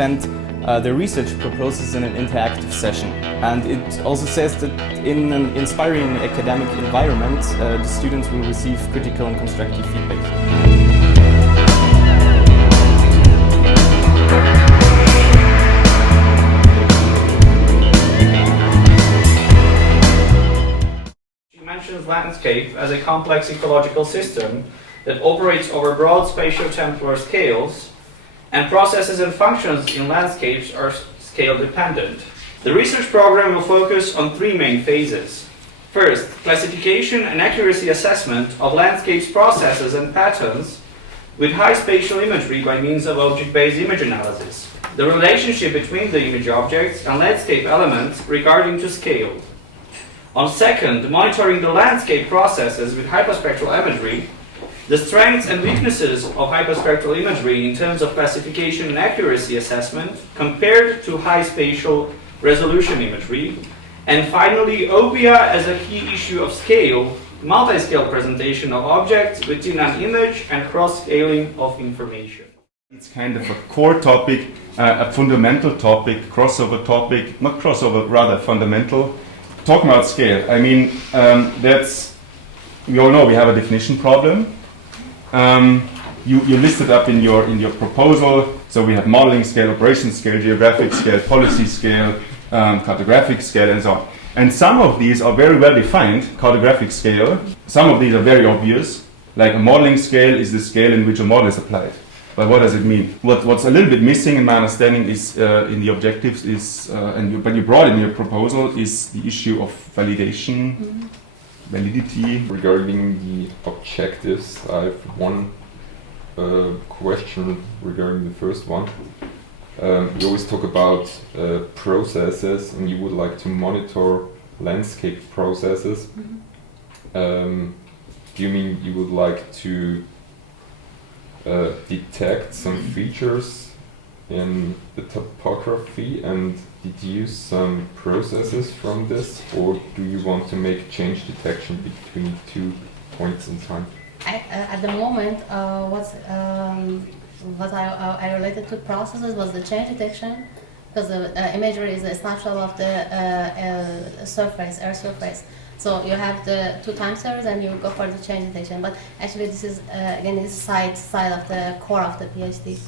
defend their research proposals in an interactive session. And it also says that in an inspiring academic environment, the students will receive critical and constructive feedback. Landscape as a complex ecological system that operates over broad spatio-temporal scales, and processes and functions in landscapes are scale dependent. The research program will focus on three main phases. First, classification and accuracy assessment of landscapes, processes and patterns with high spatial imagery by means of object-based image analysis. The relationship between the image objects and landscape elements regarding to scale. On second, monitoring the landscape processes with hyperspectral imagery, the strengths and weaknesses of hyperspectral imagery in terms of classification and accuracy assessment compared to high spatial resolution imagery, and finally, OPIA as a key issue of scale, multi-scale presentation of objects within an image and cross-scaling of information. It's kind of a core topic, a fundamental topic, crossover topic, not crossover, rather fundamental. Talking about scale, I mean, we all know we have a definition problem. You listed up in your proposal, so we have modeling scale, operation scale, geographic scale, policy scale, cartographic scale, and so on. And some of these are very well defined, cartographic scale. Some of these are very obvious, like a modeling scale is the scale in which a model is applied. But what does it mean? What's a little bit missing in my understanding is in the objectives is, but you brought in your proposal, is the issue of validation, validity. Regarding the objectives, I have one question regarding the first one. You always talk about processes, and you would like to monitor landscape processes. Do you mean you would like to detect some features in the topography and deduce some processes from this, or do you want to make change detection between 2 points in time? At the moment, what I related to processes was the change detection, because the imagery is a snapshot of the surface, air surface. So you have the 2 time series and you go for the change detection. But actually this is, again, this side of the core of the PhD.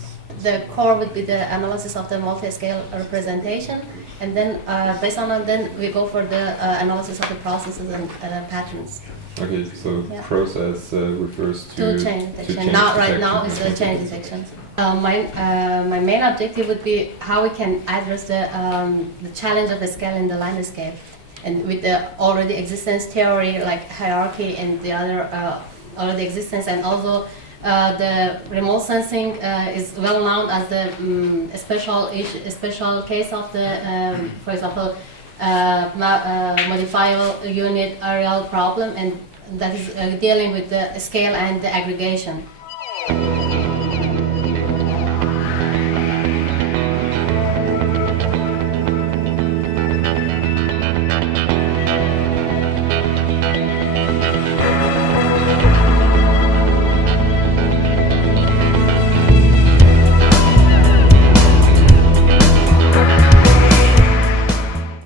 The core would be the analysis of the multi-scale representation, and then based on that, then we go for the analysis of the processes and patterns. Okay, so yeah. Process refers to change detection. Right now is the change detection. My main objective would be how we can address the challenge of the scale in the landscape. And with the already existence theory, like hierarchy and the other already existence, and also the remote sensing is well known as the special case of the, for example, modifiable unit areal problem, and that is dealing with the scale and the aggregation.